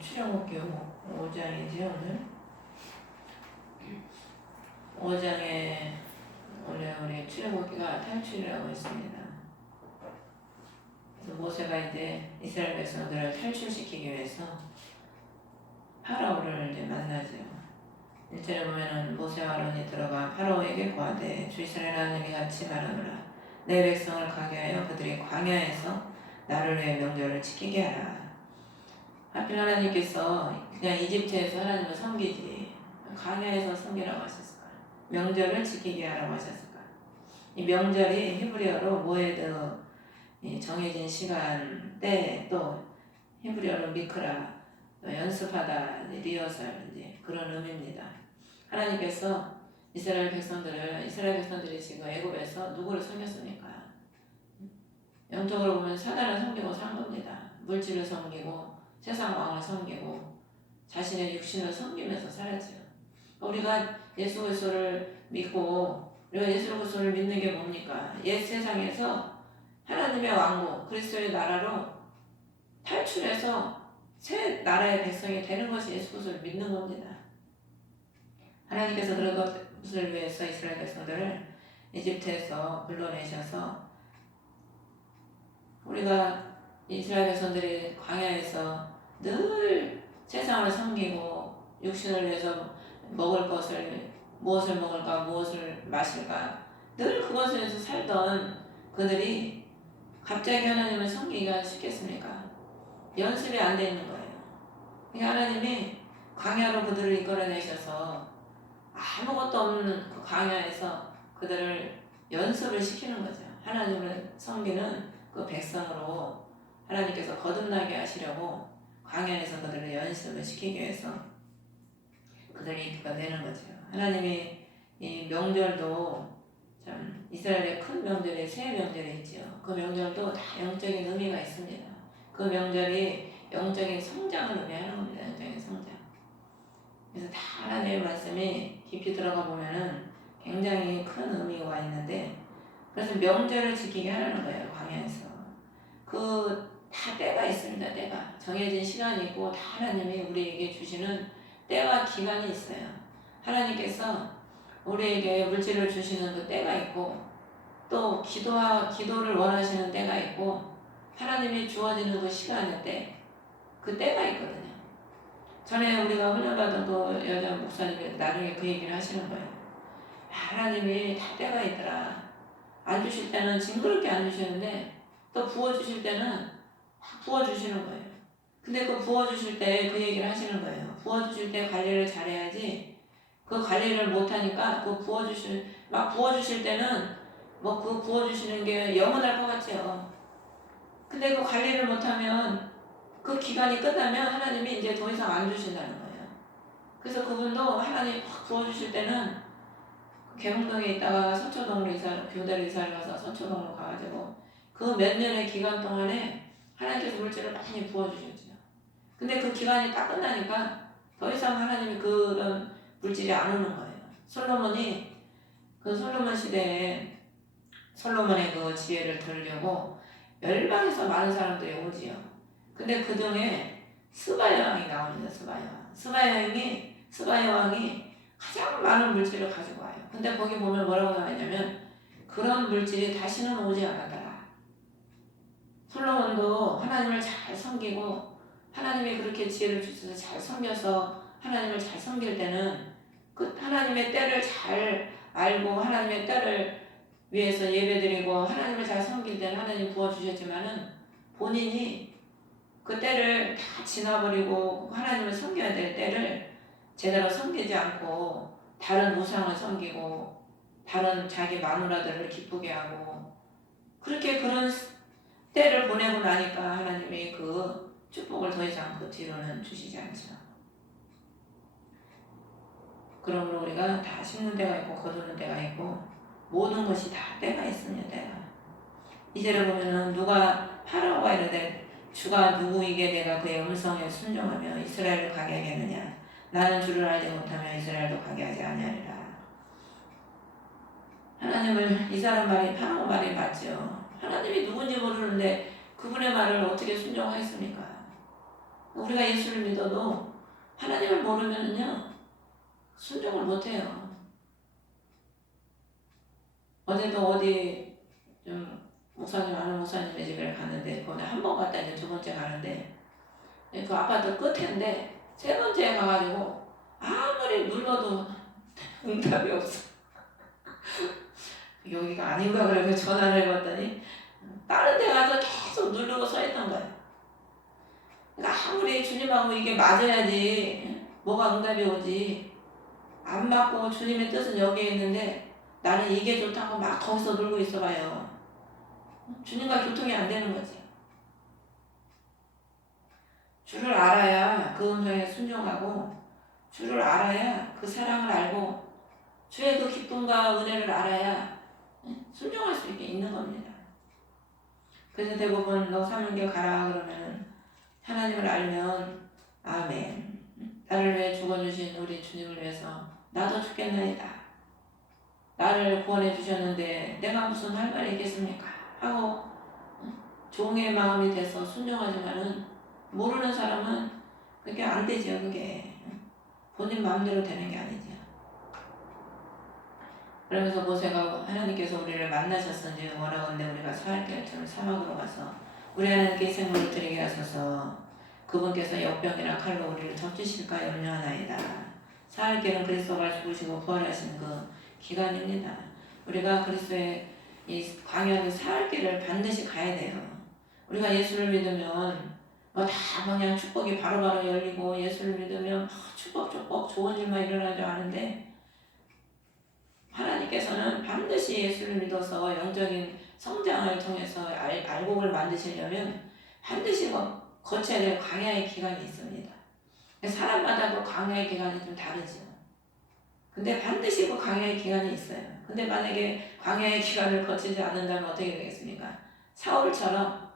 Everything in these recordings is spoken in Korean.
출애굽기 5장이죠 오늘. 5장에 원래 우리 출애굽기가 탈출이라고 했습니다. 그래서 모세가 이제 이스라엘 백성들을 탈출시키기 위해서 파라오를 이제 만나죠. 1절에 보면은 모세와 아론이 들어가 파라오에게 고하되 주 이스라엘 하나님이 같이 말하노라. 내 백성을 가게 하여 그들이 광야에서 나를 위해 명절을 지키게 하라. 하필 하나님께서 그냥 이집트에서 하나님을 섬기지 광야에서 섬기라고 하셨을까? 명절을 지키게 하라고 하셨을까? 이 명절이 히브리어로 모에드, 정해진 시간 때, 또 히브리어로 미크라, 또 연습하다, 리허설, 이제 그런 의미입니다. 하나님께서 이스라엘 백성들이 지금 애굽에서 누구를 섬겼습니까? 영적으로 보면 사단을 섬기고 산 겁니다. 물질을 섬기고 세상 왕을 섬기고 자신의 육신을 섬기면서 살았죠. 우리가 예수 그리스도를 믿고 우리가 예수 그리스도를 믿는 게 뭡니까? 옛 세상에서 하나님의 왕국 그리스도의 나라로 탈출해서 새 나라의 백성이 되는 것이 예수 그리스도를 믿는 겁니다. 하나님께서 그런 것을 위해서 이스라엘 백성들을 이집트에서 불러내셔서 우리가 이스라엘 백성들이 광야에서 늘 세상을 섬기고 육신을 위해서 먹을 것을 무엇을 먹을까 무엇을 마실까 늘 그것을 위해서 살던 그들이 갑자기 하나님을 섬기기가 쉽겠습니까? 연습이 안 돼 있는 거예요. 그러니까 하나님이 광야로 그들을 이끌어내셔서 아무것도 없는 그 광야에서 그들을 연습을 시키는 거죠. 하나님을 섬기는 그 백성으로 하나님께서 거듭나게 하시려고 광야에서 그들을 연습을 시키기 위해서 그들이 이끌어내는 거죠. 하나님이 이 명절도 참 이스라엘의 큰 명절이 세 명절이 있죠. 그 명절도 다 영적인 의미가 있습니다. 그 명절이 영적인 성장을 의미하는 겁니다. 영적인 성장. 그래서 다 하나님의 말씀이 깊이 들어가 보면은 굉장히 큰 의미가 있는데 그래서 명절을 지키게 하라는 거예요. 광야에서. 다 때가 있습니다. 때가. 정해진 시간이 있고 다 하나님이 우리에게 주시는 때와 기간이 있어요. 하나님께서 우리에게 물질을 주시는 그 때가 있고 또 기도를 원하시는 때가 있고 하나님이 주어지는 그 시간의 때, 그 때가 있거든요. 전에 우리가 훈련받은 그 여자 목사님이 나중에 그 얘기를 하시는 거예요. 하나님이 다 때가 있더라. 안 주실 때는 징그럽게 안 주시는데 또 부어주실 때는 부어주시는 거예요. 근데 그 부어주실 때 그 얘기를 하시는 거예요. 부어주실 때 관리를 잘해야지 그 관리를 못하니까 막 부어주실 때는 뭐 그 부어주시는 게 영원할 것 같아요. 근데 그 관리를 못하면 그 기간이 끝나면 하나님이 이제 더 이상 안 주신다는 거예요. 그래서 그분도 하나님 확 부어주실 때는 개봉동에 있다가 서초동으로 교대로 이사를 가서 서초동으로 가가지고 그 몇 년의 기간 동안에 하나님께서 물질을 많이 부어주셨죠. 근데 그 기간이 딱 끝나니까 더 이상 하나님이 그런 물질이 안 오는 거예요. 솔로몬이 그 솔로몬 시대에 솔로몬의 그 지혜를 들으려고 열방에서 많은 사람들이 오지요. 근데 그 중에 스바야 왕이 나옵니다. 스바야 왕이 가장 많은 물질을 가지고 와요. 근데 거기 보면 뭐라고 나와있냐면 그런 물질이 다시는 오지 않았더라. 솔로몬도 하나님을 잘 섬기고 하나님이 그렇게 지혜를 주셔서 잘 섬겨서 하나님을 잘 섬길 때는 그 하나님의 때를 잘 알고 하나님의 때를 위해서 예배드리고 하나님을 잘 섬길 때는 하나님 부어주셨지만은 본인이 그 때를 다 지나버리고 하나님을 섬겨야 될 때를 제대로 섬기지 않고 다른 우상을 섬기고 다른 자기 마누라들을 기쁘게 하고 그렇게 그런 때를 보내고 나니까 하나님이 그 축복을 더 이상 그 뒤로는 주시지 않죠. 그러므로 우리가 다 심는 데가 있고 거두는 데가 있고 모든 것이 다 때가 있습니다. 때가. 이제를 보면은 누가 파라오가 이르되 주가 누구이게 내가 그의 음성에 순종하며 이스라엘을 가게 하겠느냐. 나는 주를 알지 못하며 이스라엘도 가게 하지 아니하리라. 하나님을 이 사람 말이 파라오 말이 맞죠. 하나님이 누군지 모르는데 그분의 말을 어떻게 순종하겠습니까? 우리가 예수를 믿어도 하나님을 모르면은요 순종을 못해요. 어제도 어디 좀 아는 목사님의 집에 갔는데 거기 한 번 갔다 이제 두 번째 가는데 그 아파트 끝인데 세 번째에 가가지고 아무리 눌러도 응답이 없어. 여기가 아닌가 그래서 전화를 해봤더니 다른 데 가서 계속 누르고 서 있는 거야. 그러니까 아무리 주님하고 이게 맞아야지 뭐가 응답이 오지. 안 맞고 주님의 뜻은 여기에 있는데 나는 이게 좋다고 막 거기서 놀고 있어봐요. 주님과 교통이 안 되는 거지. 주를 알아야 그 음성에 순종하고 주를 알아야 그 사랑을 알고 주의 그 기쁨과 은혜를 알아야 순종할 수 있게 있는 겁니다. 그래서 대부분 너 사명교회 가라 그러면 하나님을 알면 아멘. 나를 위해 죽어주신 우리 주님을 위해서 나도 죽겠나이다. 나를 구원해 주셨는데 내가 무슨 할 말이 있겠습니까? 하고 종의 마음이 돼서 순종하지만은 모르는 사람은 그게 안 되죠. 그게 본인 마음대로 되는 게 아니죠. 그러면서 모세가 하나님께서 우리를 만나셨은지 원하건대 우리가 사할길처럼 사막으로 가서 우리 하나님께 생물을 드리게 하소서. 그분께서 역병이나 칼로 우리를 적주실까 염려하나이다. 사할길은 그리스도가 죽으시고 부활하신 그 기간입니다. 우리가 그리스도의 이 광야의 사할길을 반드시 가야 돼요. 우리가 예수를 믿으면 다 그냥 축복이 바로바로 열리고 예수를 믿으면 축복 좋은 일만 일어나는 줄 아는데 하나님께서는 반드시 예수를 믿어서 영적인 성장을 통해서 알곡을 만드시려면 반드시 거쳐야 될 광야의 기간이 있습니다. 사람마다 그 광야의 기간이 좀 다르죠. 근데 반드시 그 광야의 기간이 있어요. 근데 만약에 광야의 기간을 거치지 않는다면 어떻게 되겠습니까? 사울처럼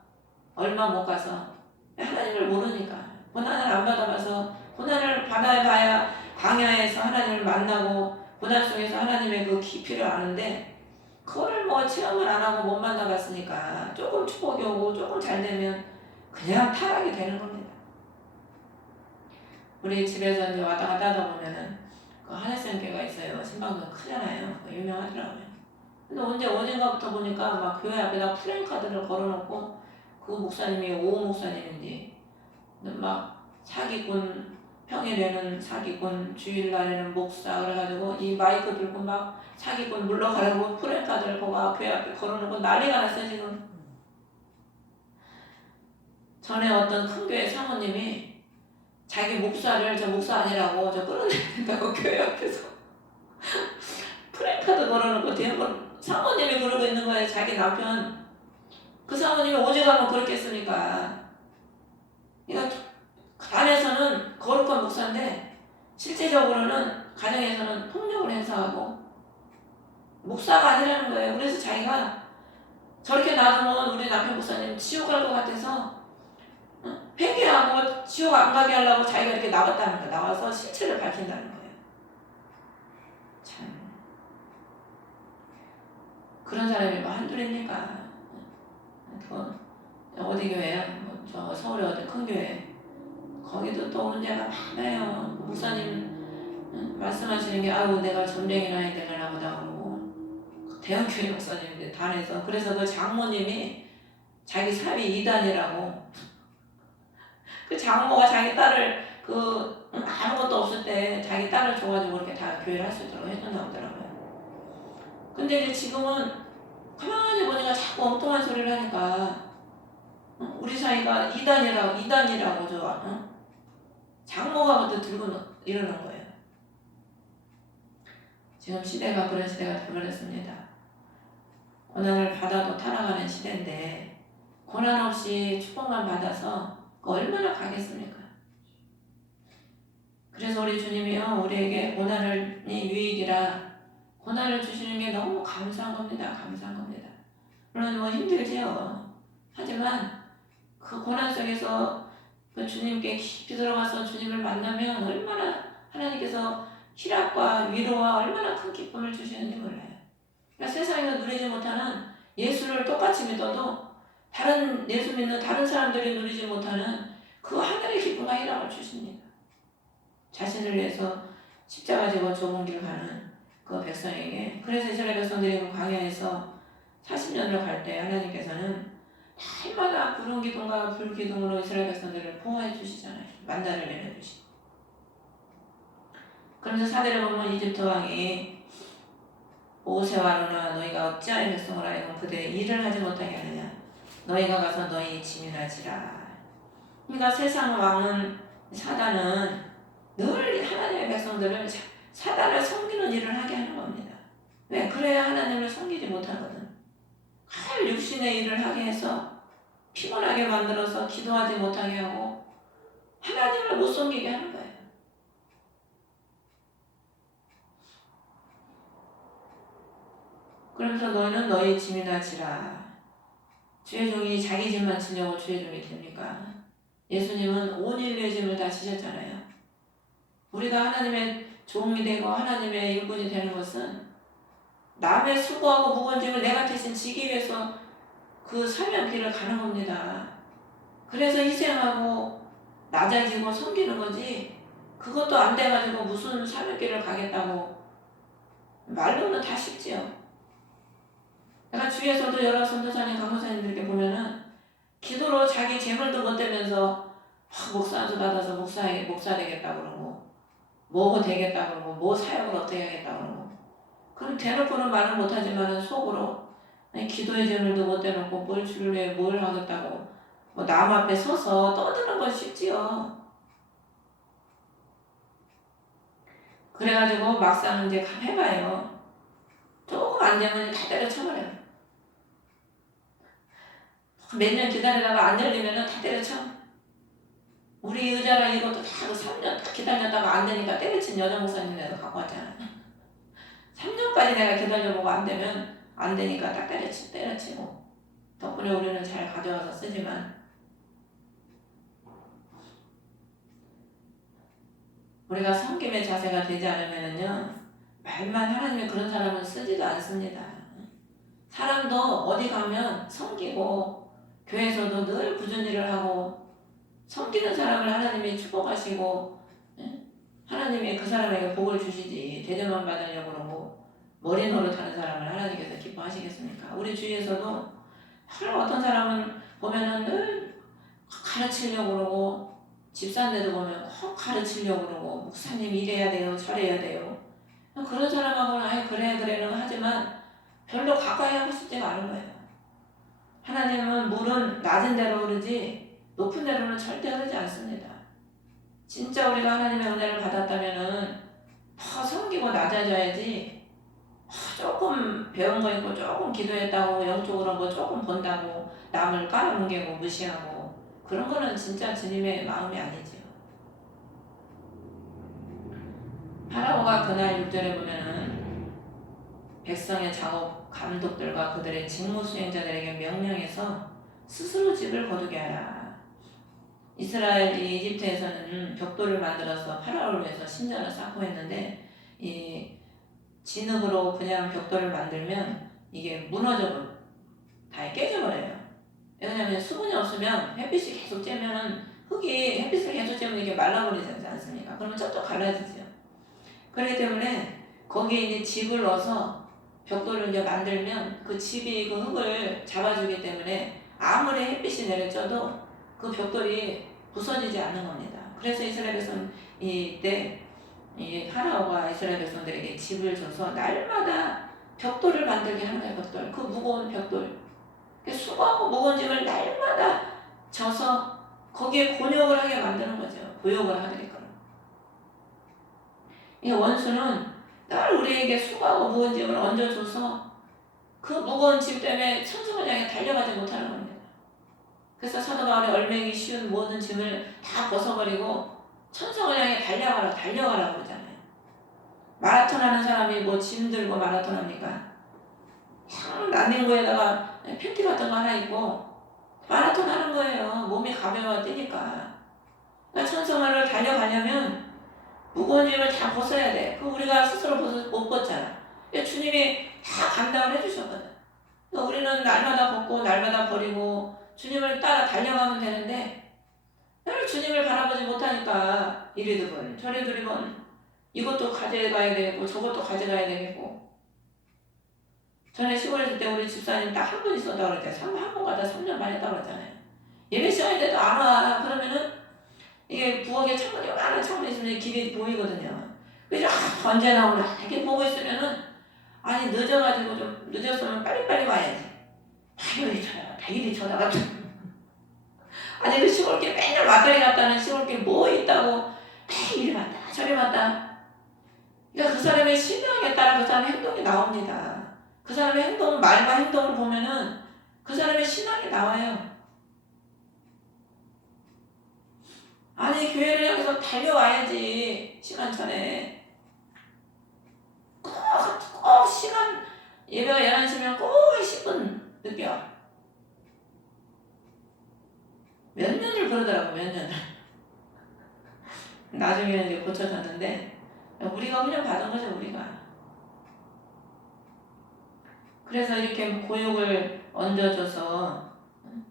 얼마 못 가서 하나님을 모르니까 고난을 안 받아봐서 고난을 받아봐야 광야에서 하나님을 만나고 고난 속에서 하나님의 그 깊이를 아는데 그거를 체험을 안 하고 못 만나봤으니까 조금 축복이 오고 조금 잘 되면 그냥 타락이 되는 겁니다. 우리 집에서 이제 왔다 갔다 하다 보면은 그 하늘샘교회가 있어요. 신방교회 크잖아요. 유명하더라고요. 근데 어젠가부터 보니까 막 교회 앞에다 플랜카드를 걸어놓고 그 목사님이 오 목사님인지 막 사기꾼 평일에는 사기꾼 주일날에는 목사 그래가지고 이 마이크 들고 막 사기꾼 물러가라고 플랜카드를 교회 앞에 걸어놓고 난리가 났어요 지금. 전에 어떤 큰 교회 사모님이 자기 목사를 저 목사 아니라고 저 끌어내린다고 교회 앞에서 플랜카드 걸어놓고 대부분 사모님이 그러고 있는 거예요. 자기 남편 그 사모님이 오죽하면 그렇겠습니까. 그러니까 안에서는 거룩한 목사인데 실제적으로는 가정에서는 폭력을 행사하고 목사가 아니라는 거예요. 그래서 자기가 저렇게 놔두면 우리 남편 목사님 지옥 갈 것 같아서 회개하고 지옥 안 가게 하려고 자기가 이렇게 나갔다는 거예요. 나와서 실체를 밝힌다는 거예요. 참 그런 사람이 한둘입니까? 어디 교회야? 저 서울에 어디 큰 교회 거기도 또 문제가 많아요. 목사님 말씀하시는 게 아유 내가 전쟁이나 해야 되나 보다 그러고 대형 교회 목사님인데 단에서 그래서 그 장모님이 자기 사위 이단이라고 그 장모가 자기 딸을 아무것도 없을 때 자기 딸을 줘가지고 그렇게 다 교회를 할 수 있도록 해준다고 하더라고요. 근데 이제 지금은 가만히 보니까 자꾸 엉뚱한 소리를 하니까 우리 사이가 이단이라고 장모가 먼저 들고 이러는 거예요. 지금 시대가 그런 시대가 되어버렸습니다. 고난을 받아도 타락하는 시대인데 고난 없이 축복만 받아서 얼마나 가겠습니까? 그래서 우리 주님이요 우리에게 고난이 유익이라 고난을 주시는 게 너무 감사한 겁니다. 감사한 겁니다. 물론 힘들지요. 하지만 그 고난 속에서 그 주님께 깊이 들어가서 주님을 만나면 얼마나 하나님께서 희락과 위로와 얼마나 큰 기쁨을 주시는지 몰라요. 그러니까 세상에서 누리지 못하는 예수를 똑같이 믿어도 예수 믿는 다른 사람들이 누리지 못하는 그 하늘의 기쁨과 희락을 주십니다. 자신을 위해서 십자가 지고 좁은 길을 가는 그 백성에게. 그래서 이스라엘 백성들이 그 광야에서 40년을 갈 때 하나님께서는 날마다 구름 기둥과 불 기둥으로 이스라엘 백성들을 보호해 주시잖아요. 만다를 내려주시고. 그러면서 사대를 보면 이집트 왕이 모세와 아론아 너희가 어찌하여 백성을 하여금 그들의 일을 하지 못하게 하느냐. 너희가 가서 너희 짐이나 지라. 그러니까 세상 왕은 사단은 늘 하나님의 백성들을 사단을 섬기는 일을 하게 하는 겁니다. 왜? 그래야 하나님을 섬기지 못하거든. 할 육신의 일을 하게 해서 피곤하게 만들어서 기도하지 못하게 하고 하나님을 못 섬기게 하는 거예요. 그러면서 너희는 너희 짐이나 지라. 주의 종이 자기 짐만 지려고 주의 종이 됩니까? 예수님은 온 인류의 짐을 다 지셨잖아요. 우리가 하나님의 종이 되고 하나님의 일꾼이 되는 것은 남의 수고하고 무거운 짐을 내가 대신 지기 위해서 그 사명길을 가는 겁니다. 그래서 희생하고 낮아지고 섬기는 거지 그것도 안 돼가지고 무슨 사명길을 가겠다고 말로는 다 쉽지요. 내가 주위에서도 여러 선교사님, 강도사님들께 보면은 기도로 자기 재물도 못 되면서 목사한테 받아서 목사 되겠다 그러고 뭐고 되겠다 그러고 뭐 사역을 어떻게 하겠다 그러고 그럼 대놓고는 말은 못하지만 속으로 기도의 재물도 못 대놓고 뭘 줄래 뭘 하겠다고 뭐 남 앞에 서서 떠드는 건 쉽지요. 그래가지고 막상 이제 해봐요. 조금 안 되면 다 때려쳐버려요. 몇 년 기다리다가 안 열리면은 다 때려쳐. 우리 의자랑 이것도 다 3년 다 기다렸다가 안 되니까 때려친 여자 목사님네도 갖고 왔잖아. 3년까지 내가 기다려보고 안 되면 안 되니까 딱 때려치고 덕분에 우리는 잘 가져와서 쓰지만 우리가 섬김의 자세가 되지 않으면은요 말만 하나님의 그런 사람은 쓰지도 않습니다. 사람도 어디 가면 섬기고 교회에서도 늘 굳은 일을 하고 섬기는 사람을 하나님이 축복하시고 하나님이 그 사람에게 복을 주시지 대접만 받으려고 그러고 머리 노릇하는 사람을 하나님께서 기뻐하시겠습니까? 우리 주위에서도 어떤 사람은 보면은 늘 가르치려고 그러고 집사인데도 보면 꼭 가르치려고 그러고 목사님 이래야 돼요 저래야 돼요 그런 사람하고는 아예 그래는 하지만 별로 가까이 하고 싶지가 않은 거예요. 하나님은 물은 낮은 데로 흐르지 높은 데로는 절대 흐르지 않습니다. 진짜 우리가 하나님의 은혜를 받았다면은 더 섬기고 낮아져야지 조금 배운 거 있고 조금 기도했다고 영적으로 뭐 조금 본다고 남을 깔아뭉개고 무시하고 그런 거는 진짜 주님의 마음이 아니지요. 파라오가 그날 6절에 보면은 백성의 작업 감독들과 그들의 직무 수행자들에게 명령해서 스스로 집을 거두게 하라. 이스라엘 이집트에서는 벽돌을 만들어서 파라오를 위해서 신전을 쌓고 했는데 이 진흙으로 그냥 벽돌을 만들면 이게 무너져버려 다 깨져버려요. 왜냐하면 수분이 없으면 햇빛이 계속 쬐면은 흙이 햇빛을 계속 쬐면 이게 말라버리지 않습니까? 그러면 쩍쩍 갈라지죠. 그렇기 때문에 거기에 이제 집을 넣어서 벽돌을 이제 만들면 그 집이 그 흙을 잡아주기 때문에 아무리 햇빛이 내려져도 그 벽돌이 부서지지 않는 겁니다. 그래서 이스라엘 백성 이때 이 파라오가 이스라엘 백성들에게 집을 줘서 날마다 벽돌을 만들게 하는 거예요. 벽돌. 그 무거운 벽돌. 수고하고 무거운 짐을 날마다 져서 거기에 곤욕을 하게 만드는 거죠. 고욕을 하게끔. 이 원수는 늘 우리에게 수고하고 무거운 짐을 얹어줘서 그 무거운 짐 때문에 천성을 향해 달려가지 못하는 겁니다. 그래서 사도 바울이 얼매기 쉬운 모든 짐을 다 벗어버리고 천성을 향해 달려가라 그러잖아요. 마라톤 하는 사람이 뭐 짐 들고 마라톤 합니까? 난닝구에다가 팬티 같은 거 하나 입고 마라톤 하는 거예요. 몸이 가벼워 뛰니까. 그러니까 천성을 달려가려면 무거운 짐을 다 벗어야 돼. 그 우리가 스스로 못 벗잖아. 주님이 다 감당을 해주셨거든. 그러니까 우리는 날마다 벗고 날마다 버리고 주님을 따라 달려가면 되는데 늘 주님을 바라보지 못하니까 이리 두번 저리 두리번 이것도 가져가야 되고 저것도 가져가야 되겠고. 전에 시골에 있을 때 우리 집사님 딱 한 번 있었다고 그랬대. 한 번 가다 3년 만에 했다고 그랬잖아요. 예배 시간이 돼도 안 와. 그러면은 이게 부엌에 창문이 요만한 창문이 있으면 길이 보이거든요. 그래서 언제 나오나 이렇게 보고 있으면은 아니 늦어가지고 좀 늦었으면 빨리빨리 와야지. 이리 쳐다가 아니 그 시골길 맨날 왔다리 갔다는 시골길 뭐 있다고 이리 왔다 저리 왔다. 그러니까 그 사람의 신앙에 따라 그 사람의 행동이 나옵니다. 그 사람의 행동, 말과 행동을 보면은 그 사람의 신앙이 나와요. 아니 교회를 향해서 달려와야지. 시간 전에 꼭 시간 예배가 11시면 꼭 한 10분 늦게 와. 몇 년을 그러더라고. 몇 년을. 나중에는 이제 고쳐졌는데 우리가 훈련 받은 거죠. 우리가. 그래서 이렇게 고육을 얹어줘서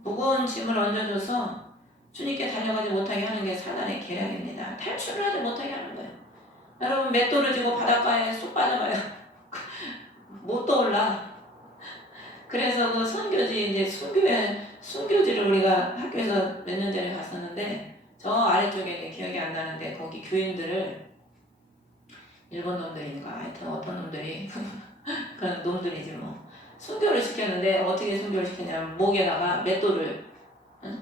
무거운 짐을 얹어줘서 주님께 달려가지 못하게 하는 게 사단의 계략입니다. 탈출을 하지 못하게 하는 거예요. 여러분 맷돌을 쥐고 바닷가에 쑥 빠져봐요. 못 떠올라. 그래서 그 선교지 이제 순교지를 우리가 학교에서 몇 년 전에 갔었는데 저 아래쪽에 기억이 안 나는데 거기 교인들을 일본 놈들인가 하여튼 어떤 놈들이 그런 놈들이지 뭐 순교를 시켰는데 어떻게 순교를 시켰냐면 목에다가 맷돌을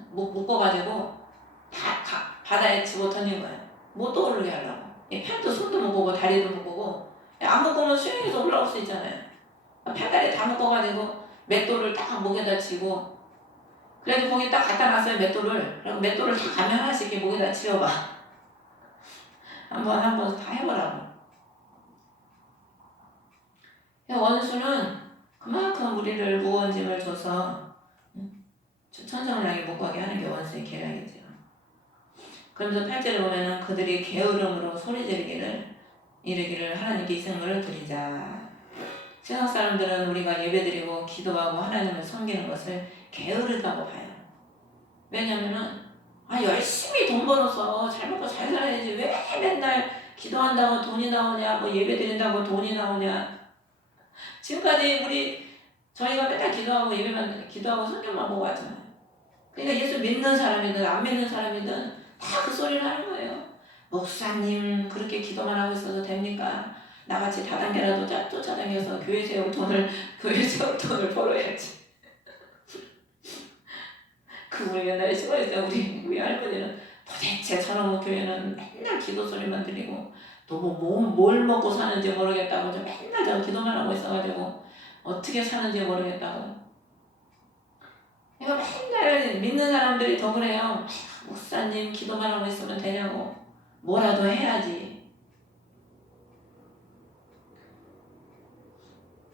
묶어가지고 바다에 집어 던진 거예요. 못 떠오르게 하려고. 팔도 손도 못 보고 다리도 못 보고 안 묶으면 수영해서 올라올 수 있잖아요. 팔다리 다 묶어가지고 맷돌을 딱 목에다 치고 그래도 거기 딱 갖다 놨어요. 맷돌을. 그리고 맷돌을 다 가면 하나씩 이렇게 목에다 치워봐. 한번 다 해보라고. 원수는 그만큼 우리를 무거운 짐을 줘서 천성을 향해 못 가게 하는 게 원수의 계략이죠. 그러면서 8절에 보면은 그들이 게으름으로 소리 이르기를 하나님께 이승을 드리자. 세상 사람들은 우리가 예배드리고 기도하고 하나님을 섬기는 것을 게으르다고 봐요. 왜냐면은 열심히 돈 벌어서 잘 먹고 잘 살아야지 왜 맨날 기도한다고 돈이 나오냐 뭐 예배드린다고 돈이 나오냐. 지금까지 저희가 맨날 기도하고 성경만 보고 왔잖아요. 그러니까 예수 믿는 사람이든 안 믿는 사람이든 다 그 소리를 하는 거예요. 목사님 그렇게 기도만 하고 있어도 됩니까? 나같이 다단계라도 쫓아다녀서 교회 세울 돈을 벌어야지. 우리 옛날에 시골에 있을 때 우리 할머니는 도대체 저놈의 교회는 맨날 기도 소리만 들리고 또 뭘 먹고 사는지 모르겠다고 맨날 저 기도만 하고 있어가지고 어떻게 사는지 모르겠다고. 이거 맨날 믿는 사람들이 더 그래요. 목사님 기도만 하고 있으면 되냐고. 뭐라도 해야지.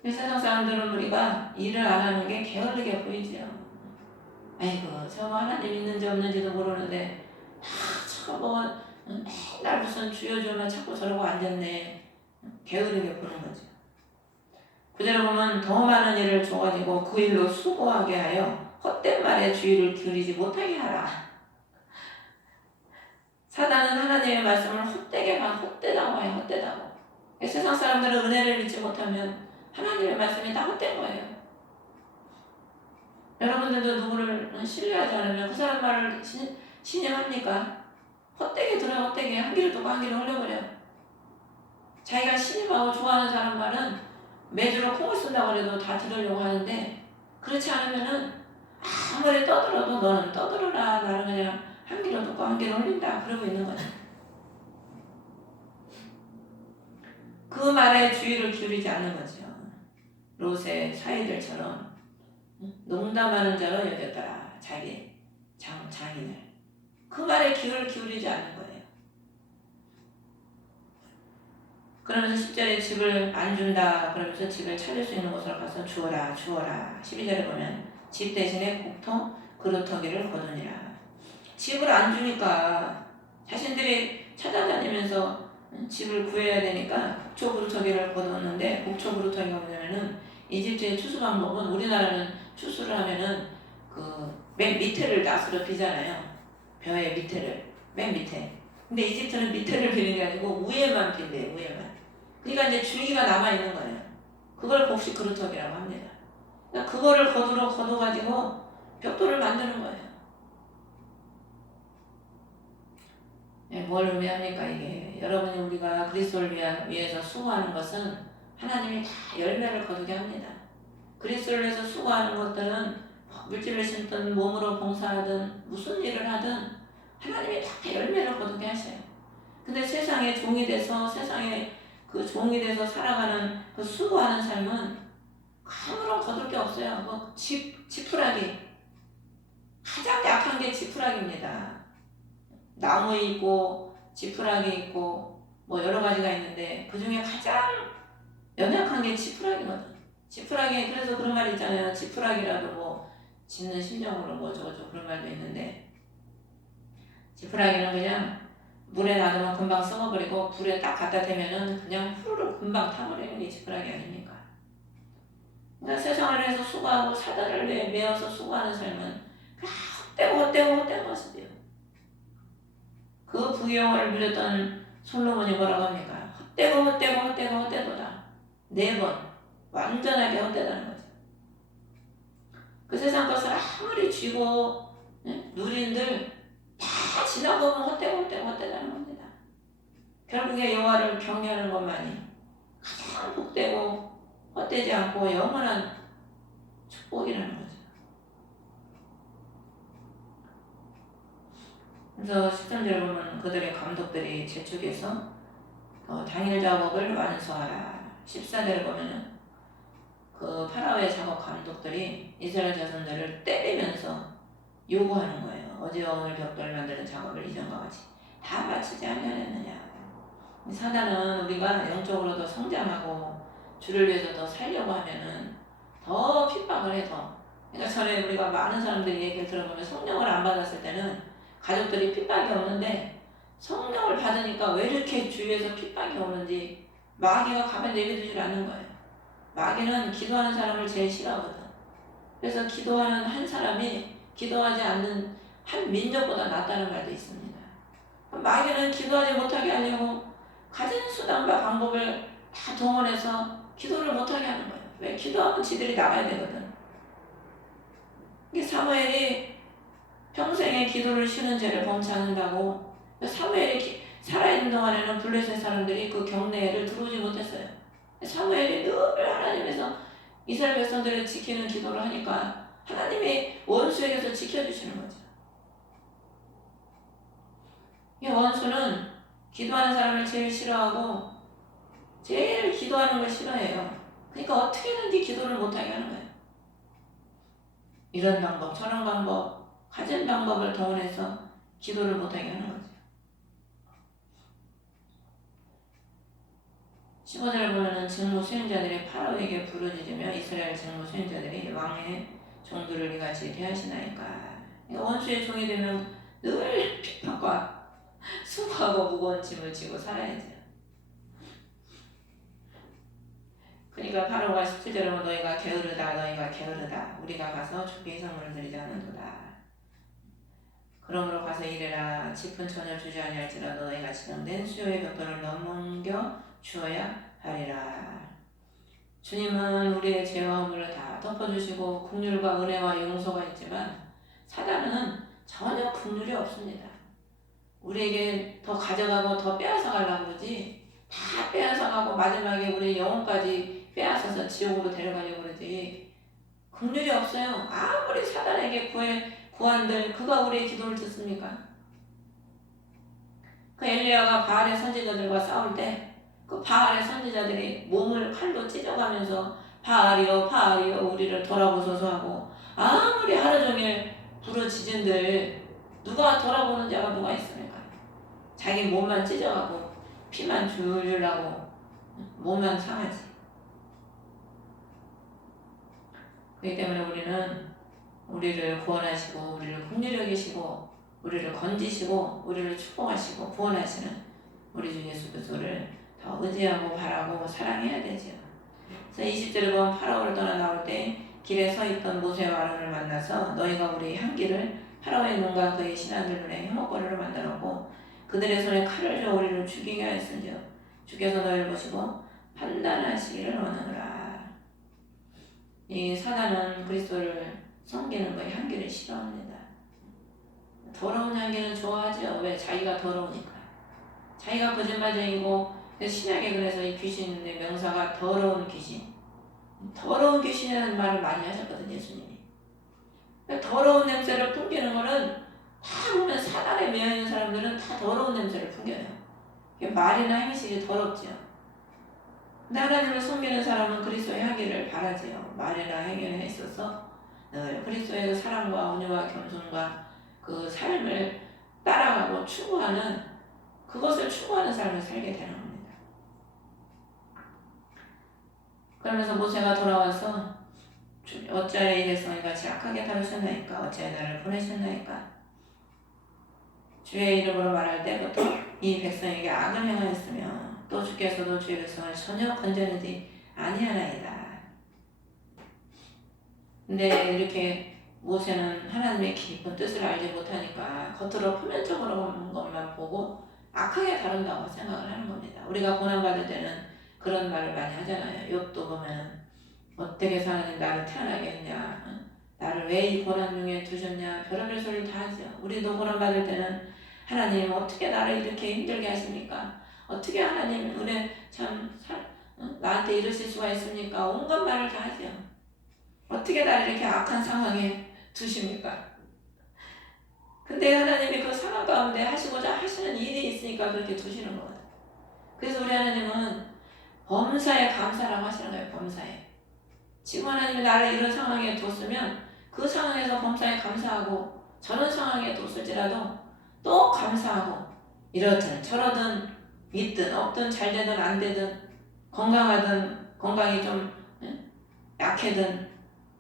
세상 사람들은 우리가 일을 안 하는 게 게으르게 보이지요. 아이고 저거 하나님 있는지 없는지도 모르는데 저거 맨날 무슨 주여주여만 찾고 저러고 앉았네. 게으르게 보는 거죠. 그대로 보면 더 많은 일을 줘가지고 그 일로 수고하게 하여 헛된 말에 주의를 기울이지 못하게 하라. 사단은 하나님의 말씀을 헛되다고 해요. 헛되다고. 세상 사람들은 은혜를 믿지 못하면 하나님의 말씀이 다 헛된 거예요. 여러분들도 누구를 신뢰하지 않으면 그 사람 말을 신임합니까? 헛되게 들어요. 헛되게 한 귀를 듣고 한 귀를 흘려버려. 자기가 신임하고 좋아하는 사람 말은 매주로 콩을 쓴다고 해도 다 들으려고 하는데 그렇지 않으면은 아무리 떠들어도 너는 떠들어라. 나는 그냥 한 귀로 듣고 한 귀로 흘린다. 그러고 있는 거죠. 그 말에 주의를 기울이지 않는 거죠. 롯의 사이들처럼 농담하는 자로 여겼더라. 자기 장인을. 그 말에 귀를 기울이지 않는 거예요. 그러면서 10절에 집을 안 준다. 그러면서 집을 찾을 수 있는 곳으로 가서 주어라. 12절에 보면 집 대신에 국토 그루터기를 거두니라. 집을 안 주니까 자신들이 찾아다니면서 집을 구해야 되니까 국토 그루터기를 거두었는데 국토 그루터기가 뭐냐면은 이집트의 추수 방법은 우리나라는 추수를 하면은 그 맨 밑에를 낫으로 비잖아요. 벼의 밑에를, 맨 밑에. 근데 이집트는 밑에를 비는 게 아니고 위에만 빈대요, 위에만. 그러니까 이제 줄기가 남아있는 거예요. 그걸 곡식 그루터기라고 합니다. 그러니까 그거를 걷어가지고 벽돌을 만드는 거예요. 네, 뭘 의미합니까 이게? 여러분이 우리가 그리스도를 위해서 수고하는 것은 하나님이 다 열매를 거두게 합니다. 그리스도를 위해서 수고하는 것들은 물질을 심든 몸으로 봉사하든 무슨 일을 하든 하나님이 다 열매를 거두게 하셔요. 근데 세상에 종이 돼서 세상에 그 종이 돼서 살아가는 그 수고하는 삶은 아무런 거둘 게 없어요. 뭐 지푸라기 가장 약한 게 지푸라기입니다. 나무 있고 지푸라기 있고 뭐 여러 가지가 있는데 그 중에 가장 연약한 게 지푸라기거든. 지푸라기 그래서 그런 말 있잖아요. 지푸라기라도 뭐 짖는 심정으로 뭐 저거 그런 말도 있는데 지푸라기는 그냥 물에 놔두면 금방 썩어버리고 불에 딱 갖다 대면은 그냥 후루룩 금방 타버리는 게 지푸라기 아닙니까? 그러니까 세상을 위해서 수고하고 사단을 위해 매어서 수고하는 삶은 헛되고 것이지요. 그 부귀영화를 누렸던 솔로몬이 뭐라고 합니까? 헛되도다. 4번 완전하게 헛되다는 거죠. 그 세상 것을 아무리 쥐고 누린들 다 지나보면 헛되다는 겁니다. 결국에 여호와를 경외하는 것만이 가장 복되고 헛되지 않고 영원한 축복이라는 거죠. 그래서 13절 보면 그들의 감독들이 재촉해서 당일 작업을 완수하라. 14절을 보면은 그 파라오의 작업 감독들이 이스라엘 자손들을 때리면서 요구하는 거예요. 어제와 오늘 벽돌을 만드는 작업을 이전과 같이 다 마치지 아니하였느냐. 사단은 우리가 영적으로 더 성장하고 주를 위해서 더 살려고 하면은 더 핍박을 해서. 그러니까 전에 우리가 많은 사람들이 얘기를 들어보면 성령을 안 받았을 때는 가족들이 핍박이 오는데 성령을 받으니까 왜 이렇게 주위에서 핍박이 오는지 마귀가 가만 내버두질 않는 거예요. 마귀는 기도하는 사람을 제일 싫어하거든. 그래서 기도하는 한 사람이 기도하지 않는 한 민족보다 낫다는 말도 있습니다. 마귀는 기도하지 못하게 하려고 가진 수단과 방법을 다 동원해서 기도를 못하게 하는 거예요. 왜? 기도하면 지들이 나가야 되거든. 이게 사무엘이 평생의 기도를 쉬는 죄를 범치 않는다고 사무엘이 살아있는 동안에는 블레셋 사람들이 그 경내를 들어오지 못했어요. 사무엘이 늘 하나님에서 이스라엘 백성들을 지키는 기도를 하니까 하나님이 원수에게서 지켜주시는 거죠. 이 원수는 기도하는 사람을 제일 싫어하고 제일 기도하는 걸 싫어해요. 그러니까 어떻게든지 기도를 못하게 하는 거예요. 이런 방법, 저런 방법, 가진 방법을 동원해서 기도를 못하게 하는 거죠. 15절을 보면은 직무 수행자들이 파라오에게 부르짖으며 이스라엘 직무 수행자들이 왕의 종들을 이같이 대하시나이까. 그러니까 원수의 종이 되면 늘 핍박과 수고하고 무거운 짐을 지고 살아야죠. 그러니까 파라오가 17절에 너희가 게으르다 우리가 가서 주께 성물을 드리지 않는도다. 그러므로 가서 이래라. 짚은 전혀 주지 아니할지라도 너희가 지정된 수요의 벽돌을 넘겨 주어야 하리라. 주님은 우리의 죄와 허물을 다 덮어주시고 긍휼과 은혜와 용서가 있지만 사단은 전혀 긍휼이 없습니다. 우리에게 더 가져가고 더 빼앗아가려고 그러지, 다 빼앗아가고 마지막에 우리 영혼까지 빼앗아서 지옥으로 데려가려고 그러지 긍휼이 없어요. 아무리 사단에게 구한들 그가 우리의 기도를 듣습니까? 그 엘리야가 바알의 선지자들과 싸울 때 그 바알의 선지자들이 몸을 칼로 찢어가면서 바알이여 우리를 돌아보소서 하고 아무리 하루 종일 부르짖은들 누가 돌아보는 자가 누가 있습니까? 자기 몸만 찢어가고 피만 줄줄 나고 몸만 상하지. 그렇기 때문에 우리는 우리를 구원하시고 우리를 긍휼히 여기시고 우리를 건지시고 우리를 축복하시고 구원하시는 우리 주 예수 그리스도를 더 의지하고 바라고 사랑해야 되죠. 그래서 20절에 보면 파라오를 떠나 나올 때 길에 서 있던 모세와 아론을 만나서 너희가 우리의 향기를 파라오의 눈과 그의 신하들 눈에 해먹거리를 만들었고 그들의 손에 칼을 줘 우리를 죽이게 하였으며 주께서 너희를 보시고 판단하시기를 원하노라. 이 사단은 그리스도를 섬기는 거에 향기를 싫어합니다. 더러운 향기는 좋아하죠. 왜? 자기가 더러우니까. 자기가 거짓말쟁이고 신약에 그래서 이 귀신의 명사가 더러운 귀신. 더러운 귀신이라는 말을 많이 하셨거든요. 예수님이. 더러운 냄새를 풍기는 거는 다 보면 사단에 매여있는 사람들은 다 더러운 냄새를 풍겨요. 말이나 행실이 더럽죠. 근데 하나님을 섬기는 사람은 그리스도의 향기를 바라지요. 말이나 행위에 있어서 늘 그리스도의 그 사랑과 온유와 겸손과 그 삶을 따라가고 추구하는 그것을 추구하는 삶을 살게 되는 겁니다. 그러면서 모세가 돌아와서 어찌하여 이 백성이 같이 악하게 다루셨나이까 어찌하여 나를 보내셨나이까 주의 이름으로 말할 때부터 이 백성에게 악을 행하였으며 또 주께서도 주의 백성을 전혀 건져내지 아니하나이다. 근데 이렇게 모세는 하나님의 깊은 뜻을 알지 못하니까 겉으로 표면적으로 보는 것만 보고 악하게 다룬다고 생각을 하는 겁니다. 우리가 고난받을 때는 그런 말을 많이 하잖아요. 욥도 보면 어떻게 해서 하나님 나를 태어나게 했냐, 나를 왜 이 고난 중에 두셨냐, 별의별 소리를 다 하죠. 우리도 고난받을 때는 하나님 어떻게 나를 이렇게 힘들게 하십니까? 어떻게 하나님 은혜 나한테 이러실 수가 있습니까? 온갖 말을 다 하죠. 어떻게 나를 이렇게 악한 상황에 두십니까? 근데 하나님이 그 상황 가운데 하시고자 하시는 일이 있으니까 그렇게 두시는 거거든요. 그래서 우리 하나님은 범사에 감사라고 하시는 거예요. 범사에. 지금 하나님이 나를 이런 상황에 뒀으면 그 상황에서 범사에 감사하고 저런 상황에 뒀을지라도 또 감사하고 이렇든 저러든 있든 없든 잘되든 안되든 건강하든 건강이 좀 약해든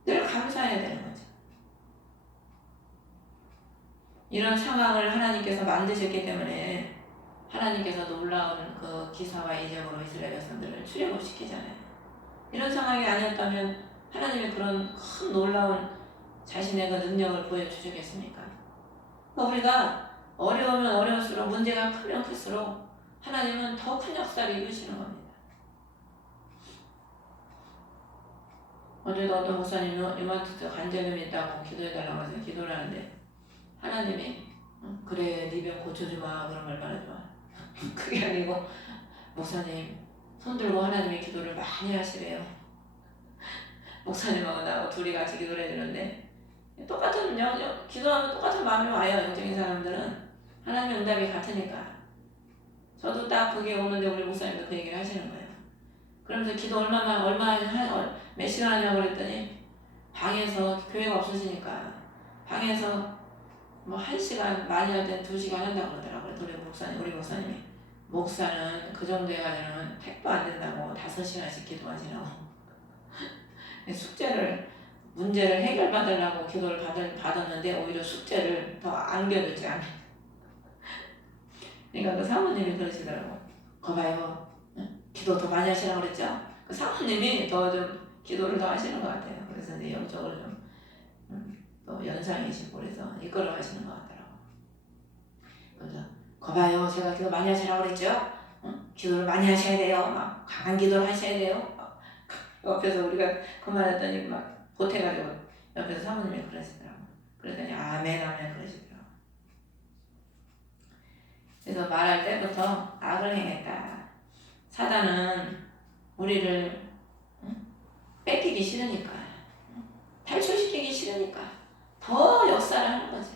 늘 감사해야 되는 거죠. 이런 상황을 하나님께서 만드셨기 때문에 하나님께서 놀라운 그 기사와 이적으로 이스라엘 백성들을 출애굽시키잖아요. 이런 상황이 아니었다면 하나님의 그런 큰 놀라운 자신의 그 능력을 보여주시겠습니까? 우리가 어려우면 어려울수록 문제가 크면 클수록 하나님은 더 큰 역사를 이루시는 겁니다. 어제도 어떤 목사님이 이마트도 관절염이 있다고 기도해달라고 해서 기도를 하는데 하나님이 그래 네 병 고쳐주마 그럼 얼마나 좋아. 그게 아니고 목사님 손들고 하나님의 기도를 많이 하시래요. 목사님하고 나하고 둘이 같이 기도를 해주는데 똑같은 기도하면 똑같은 마음이 와요. 영적인 사람들은 하나님의 응답이 같으니까. 저도 딱 그게 오는데 우리 목사님도 그 얘기를 하시는 거예요. 그러면서 기도 몇 시간 하냐고 그랬더니 방에서 교회가 없으시니까 방에서 뭐 1시간 많이 할 때는 2시간 한다고 그러더라고요. 우리 목사님이 목사는 그 정도 해가지고는 택도 안 된다고 5시간씩 기도하시라고 문제를 해결받으려고 기도를 받았는데 오히려 숙제를 더 안겨줬지 않아요. 그러니까 그 사모님이 그러시더라고. 거봐요. 기도 더 많이 하시라고 그랬죠? 그 사모님이 더 좀 기도를 더 하시는 것 같아요. 그래서 이제 영적으로 좀 또 연상이시고 그래서 이끌어 가시는 것 같더라고. 그래서 거봐요. 제가 기도 많이 하시라고 그랬죠? 기도를 많이 하셔야 돼요. 막 강한 기도를 하셔야 돼요. 옆에서 우리가 그 말했더니 막 보태가지고 옆에서 사모님이 그러시더라고. 그랬더니 아멘 그러시더라고. 그래서 말할 때부터 악을 행했다. 사단은 우리를 뺏기기 싫으니까 탈출시키기 싫으니까 더 역사를 하는 거죠.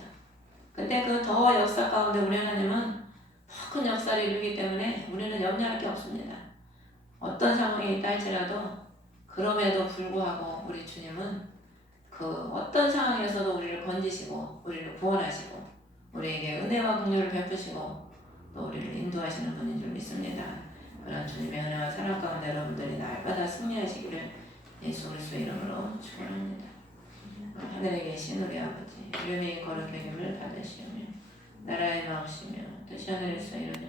근데 그 더 역사 가운데 우리 하나님은 더 큰 역사를 이루기 때문에 우리는 염려할 게 없습니다. 어떤 상황이 있다 할지라도 그럼에도 불구하고 우리 주님은 그 어떤 상황에서도 우리를 건지시고 우리를 구원하시고 우리에게 은혜와 긍휼을 베푸시고 또 우리를 인도하시는 분인 줄 믿습니다. 그런 주님의 은혜와 사랑 가운데 여러분들이 날마다 승리하시기를 예수 그리스도의 이름으로 축원합니다. 하늘에 계신 우리 아버지 이름이 거룩하게 받으시오며 나라의 마으시며 뜻이 하늘에서 이루어진